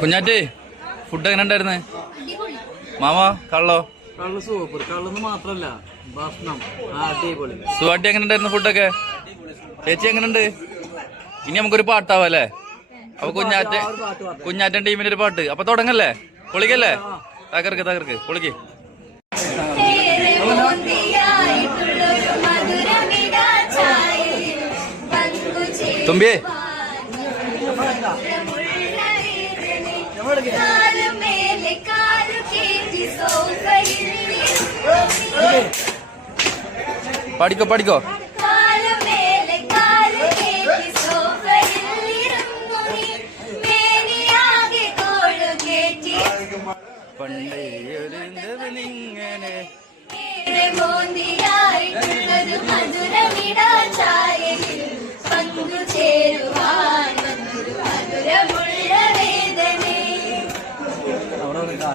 കുഞ്ഞാറ്റേ food എങ്ങനെ ഉണ്ടായിരുന്നു mama? കള്ളോ? കള്ള് സൂപ്പർ. കള്ളെന്ന് മാത്രല്ല ഭക്ഷണം അടിപൊളി. സുവാട്ടി എങ്ങനെ ഉണ്ടായിരുന്നു ഫുഡൊക്കെ? ചേച്ചി എങ്ങനെയുണ്ട്? ഇനി നമുക്കൊരു പാട്ടാവാം അല്ലേ? അപ്പൊ കുഞ്ഞാറ്റൻ ടീമിന്റെ ഒരു പാട്ട് അപ്പൊ തുടങ്ങല്ലേ? പൊളിക്കല്ലേ? തകർക്ക് പൊളിക്ക്. തുമ്പിയേ പാടിക്കോ. പണ്ടേ ഇങ്ങനെ പങ്കുചേരുവാൻ